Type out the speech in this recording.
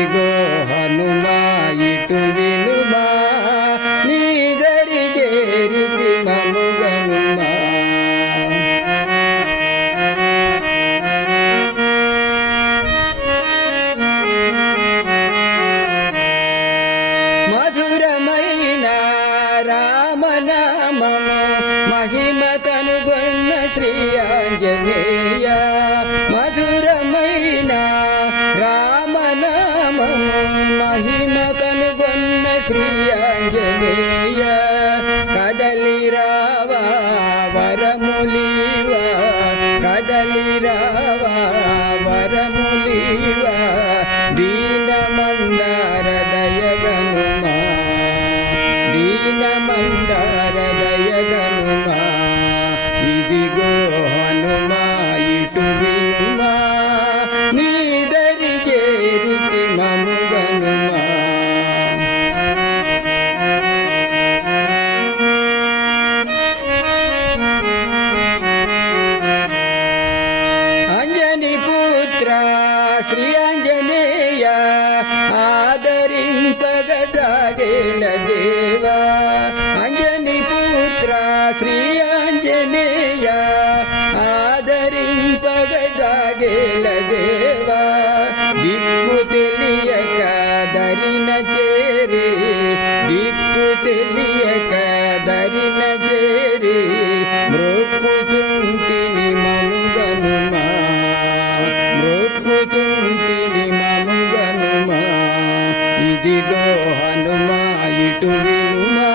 ఇదిగో హనుమా ఇటు వినుమా నీ దరి చేరితి మముగనుమా. మధురమైన రామనామము మహిమ కనుగొన్న శ్రీ ఆంజనేయ. మధురమైన రామనామము మహిమ కనుగొన్న శ్రీ ఆంజనేయ. కదలి రావా వరములీవా కదలి రావా వరములీవా దీన మందార దయగనుమా దీన మందార దయగనుమా. ఇదిగో హనుమా ఇటు వినుమా నీ దరి చేరితి మముగనుమా. అంజని పుత్ర శ్రీ ఆంజనేయ ఆదరింపగదాగేల దేవా. అంజని పుత్ర శ్రీ ఆంజనేయ ఆదరింపగదాగేల దేవా. దిక్కు తెలియక దరిన చేరి దిక్కు తెలియక దరిన చేరి మ్రొక్కుచుంటిని మముగనుమా మ్రొక్కుచుంటిని మముగనుమా. ఇదిగో హనుమా ఇటు వినుమా